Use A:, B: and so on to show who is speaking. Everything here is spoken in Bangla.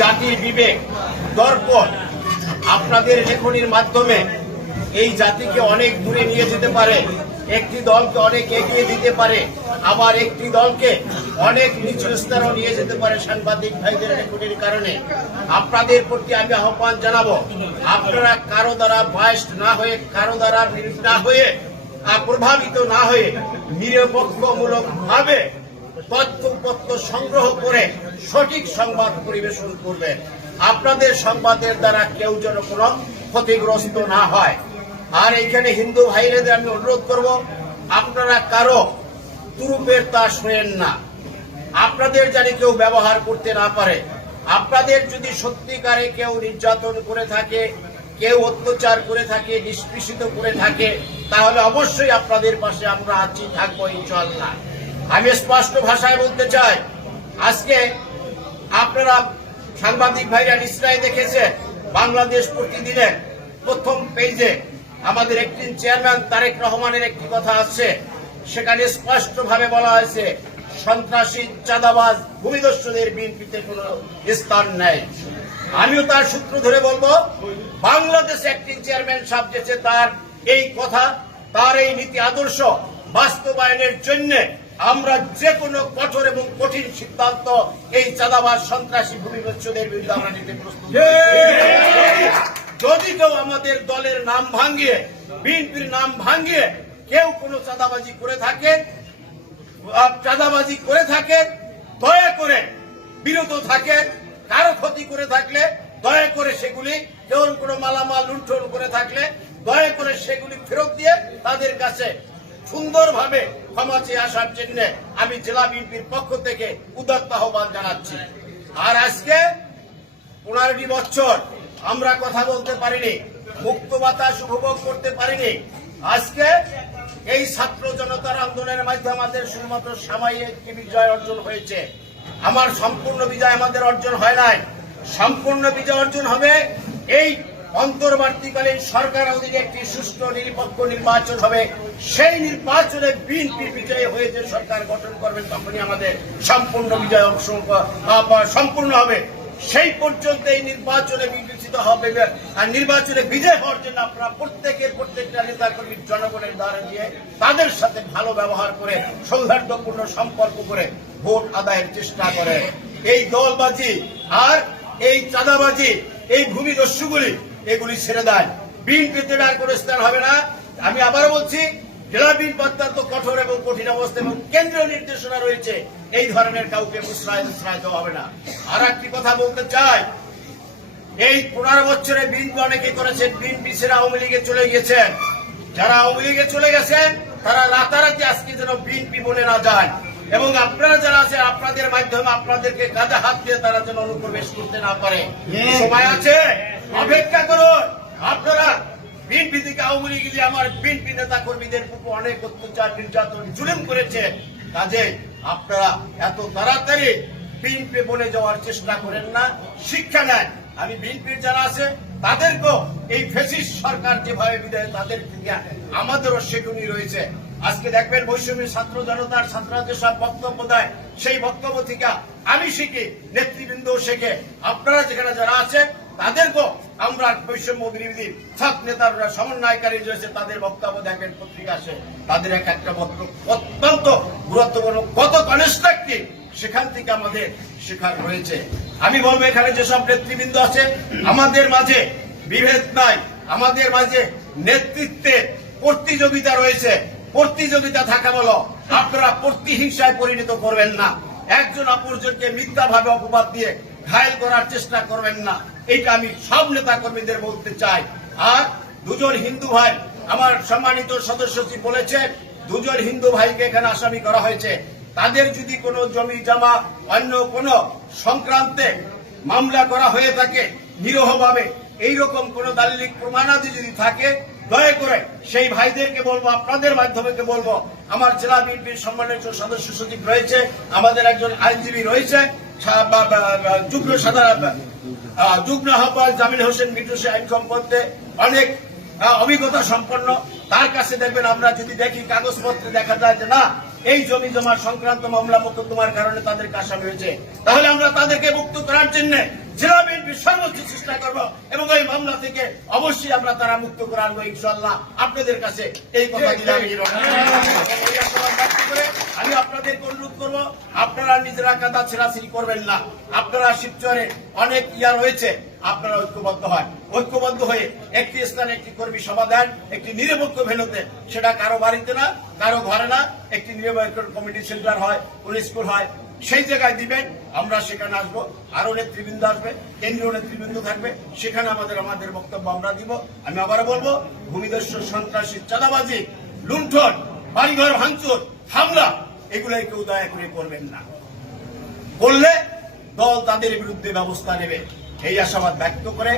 A: জাতির বিবেক, দর্পণ আপনাদের লেখনির মাধ্যমে এই জাতিকে অনেক দূরে নিয়ে যেতে পারে, একটি দলকে অনেক এগিয়ে দিতে পারে, আবার একটি দলকে অনেক নিচু স্তরও নিয়ে যেতে পারে সাংবাদিক ভাইদের লেখনির কারণে। আপনাদের প্রতি আমি আহ্বান জানাব, আপনারা কারও দ্বারা বয়স্ট না হয়ে, কারও দ্বারা না হয়ে প্রভাবিত না হয়ে নিরপেক্ষমূলক ভাবে তথ্যপত্র সংগ্রহ করে সঠিক সংবাদ পরিবেশন করবেন আপনাদের সংবাদের দ্বারা কেউ যেন কোনো ক্ষতিগ্রস্ত না হয়। আর এইখানে হিন্দু ভাইদের আমি অনুরোধ করব, আপনারা কারও তুরুপের তা শোনেন না। আপনাদের জানি কেউ ব্যবহার করতে না পারে। আপনাদের যদি সত্যিকারে কেউ নির্যাতন করে থাকে, কেউ অত্যাচার করে থাকে, নিষ্পৃষিত করে থাকে, তাহলে অবশ্যই আপনাদের পাশে আমরা আছি, থাকব ইনশাল্লাহ আমি স্পষ্ট ভাষায় বলতে চাই, আজকে আপনারা সাংবাদিক ভাইরা নিশ্চয় দেখেছে বাংলাদেশ প্রতিদিনে প্রথম পেজে আমাদের একটি চেয়ারম্যান তারেক রহমানের একটি কথা আছে, সেখানে স্পষ্ট ভাবে বলা হয়েছে, সন্ত্রাসী চাঁদাবাজ ভূমিদস্যুদের বিএনপিতে কোনো স্থান নেই। আমিও তার সূত্র ধরে বলব, বাংলাদেশে একটি চেয়ারম্যান সাহেব তার এই কথা, তার এই নীতি আদর্শ বাস্তবায়নের জন্য আমরা যে কোনো কঠোর এবং কঠিন সিদ্ধান্ত এই চাঁদাবাজ সন্ত্রাসী ভূমিদস্যুদের বিরুদ্ধে আমরা নিতে প্রস্তুত যদি কেউ আমাদের দলের নাম ভাঙিয়ে বিএনপির নাম ভাঙিয়ে কেউ কোনো চাঁদাবাজি করে থাকে চাঁদাবাজি করে থাকে দয়া করে বিরত থাকে কারও ক্ষতি করে থাকলে দয়া করে সেগুলি কেউ কোনো মালামাল লুণ্ঠন করে থাকলে দয়া করে সেগুলি ফেরত দিয়ে তাদের কাছে সুন্দরভাবে ক্ষমা চেয়ে আসার জন্য আমি জেলা বিএনপির পক্ষ থেকে উদাত্ত আহ্বান জানাচ্ছি। আর আজকে পনেরোটি বছর আমরা কথা বলতে পারিনি মুক্ত বাতাস উপভোগ করতে পারিনি। আজকে এই ছাত্র জনতার আন্দোলনের মাধ্যমে আমাদের শুধুমাত্র সাময়িক একটি বিজয় অর্জন হয়েছে। আমার সম্পূর্ণ বিজয় আমাদের অর্জন হয় নাই। সম্পূর্ণ বিজয় অর্জন হবে এই অন্তর্বর্তীকালীন সরকার অধীনে একটি সুষ্ঠু নিরপেক্ষ নির্বাচন হবে। সেই নির্বাচনে বিএনপি বিজয়ী হয়ে যে সরকার গঠন করবেন, তখনই আমাদের সম্পূর্ণ বিজয় অংশ সম্পূর্ণ হবে। সেই পর্যন্ত এই নির্বাচনে বিবেচিত হবে আর নির্বাচনে বিজয় হওয়ার জন্য আপনারা প্রত্যেকের প্রত্যেকটা নেতা কর্মী জনগণের দ্বারা দিয়ে তাদের সাথে ভালো ব্যবহার করে, সৌহার্দ্যপূর্ণ সম্পর্ক করে ভোট আদায়ের চেষ্টা করে এই দলবাজি আর এই চাঁদাবাজি, এই ভূমি দস্যুগুলি এগুলি ছেড়ে দেয়। বিএনপিতে আর কোনো স্থান হবে না। আমি আবার বলছি জেলা বিএনপি অত্যন্ত কঠোর এবং কঠিন অবস্থা এবং কেন্দ্রীয় নির্দেশনা রয়েছে। এই ধরনের কাউকে মুসরায় মুসরায় দেওয়া হবে না। আর একটি কথা বলতে চাই এই পনেরো বছরে বিএনপি অনেকে করেছেন বিএনপি সেরা আওয়ামী লীগে চলে গিয়েছেন। যারা আওয়ামী লীগে চলে গেছেন তারা রাতারাতি আজকে যেন বিএনপি বলে না যায়। এবং আপনারা যারা আছে আপনাদের মাধ্যমে আপনাদেরকে কাঁধে হাত দিয়ে তারা যেন অনুপ্রবেশ করতে না পারে। সময় আছে? অপেক্ষা করুন। আপনারা বিএনপি থেকে আওয়ামী লীগ আমার বিএনপি নেতা কর্মীদের উপর অনেক অত্যাচার, নির্যাতন, জুলুম করেছে। কাজে আপনারা এত তাড়াতাড়ি বিএনপি বলে যাওয়ার চেষ্টা করেন না, শিক্ষা নেন। আমি বিএনপির যারা আছে, তাদেরকেও এই ফেসিস সরকার যেভাবে বিদায়, তাদের আমাদেরও সেগুনি রয়েছে। আজকে দেখবেন বৈষম্য ছাত্র জনতার ছাত্ররা যেসব বক্তব্য দেয়। সেই বক্তব্য থেকে আমি শিখি নেতৃবৃন্দ শেখে। আপনারা যেখানে যারা আছেন তাদেরকেও আমরা বৈষম্য বিরোধী ছাত্র নেতারা, সমন্বয়কারী রয়েছে তাদের বক্তব্য দেখবেন পত্রিকা আছে তাদের এক একটা বক্তব্য অত্যন্ত গুরুত্বপূর্ণ। কত কনস্ট্রাকটিভ সেখান থেকে আমাদের শেখার রয়েছে। আমি বলব, এখানে যেসব নেতৃবৃন্দ আছে, আমাদের মাঝে বিভেদ নাই। আমাদের মাঝে নেতৃত্বে প্রতিযোগিতা রয়েছে। প্রতিযোগিতা থাকা বলো, আপনারা প্রতিহিংসায় পরিণত করবেন না। একজন অপরজনকে মিথ্যা ভাবে অপবাদ দিয়ে ঘায়ল করার চেষ্টা করবেন না। এটা আমি সব নেতা কর্মীদের বলতে চাই। আর দুজন হিন্দু ভাই, আমার সম্মানিত সদস্য বলেছে? দুজন হিন্দু ভাইকে এখানে আসামি করা হয়েছে। তাদের যদি কোনো জমি জমা অন্য কোনো সংক্রান্তে মামলা করা হয়ে থাকে নিরহভাবে, এইরকম কোন দালিলিক প্রমাণাদি যদি থাকে, দয়া করে সেই ভাইদেরকে বলব, আপনাদের মাধ্যমে বলব, আমার জেলা বিএনপির সম্মানিত সদস্য সচিব রয়েছে, আমাদের একজন আইনজীবী রয়েছে যুগ্ম সাধারণ যুগ্ম আহ্বায়ক জামিল হোসেন মিটু সে আইন সম্পর্কে অনেক অভিজ্ঞতা সম্পন্ন। তার কাছে দেখবেন আমরা যদি দেখি, কাগজপত্রে দেখা যায় যে না, এই জমি জমা সংক্রান্ত মামলা মোকদ্দমার কারণে তাদেরকে আসামি হয়েছে। তাহলে আমরা তাদেরকে মুক্ত করার জন্য জেলা চেষ্টা করব এবং এই মামলা থেকে অবশ্যই আমরা তারা মুক্ত করে আনব ইনশাল্লাহ আপনাদের কাছে এই কথা দিলাম। আমি আপনাদেরকে অনুরোধ করব আপনারা নিজেরা কাদা ছেড়াছিড়ি করবেন না। আপনারা শিবচরে অনেক ইয়ার হয়েছে আপনারা ঐক্যবদ্ধ হয় ঐক্যবদ্ধ হয়ে একটি স্থানে একটি কর্মী সভা দেন একটি নিরপেক্ষ ভেনুতে সেটা কারও বাড়িতে না কারও ঘরে না একটি নিরপেক্ষ কমিটি সেন্টার হয় কোন স্কুল হয় সেই জায়গায় দিবেন আমরা সেখানে আসব আরও নেতৃবৃন্দ আসবে, কেন্দ্রীয় নেতৃবৃন্দ থাকবে, সেখানে আমাদের আমাদের বক্তব্য আমরা দিব। আমি আবারও বলব, ভূমিদস্যু, সন্ত্রাসী, চাঁদাবাজি, লুণ্ঠন, বাড়িঘর ভাঙচুর, হামলা, এগুলাই কেউ দয়া করে করবেন না। করলে দল তাদের বিরুদ্ধে ব্যবস্থা নেবে, এই আশাবাদ ব্যক্ত করে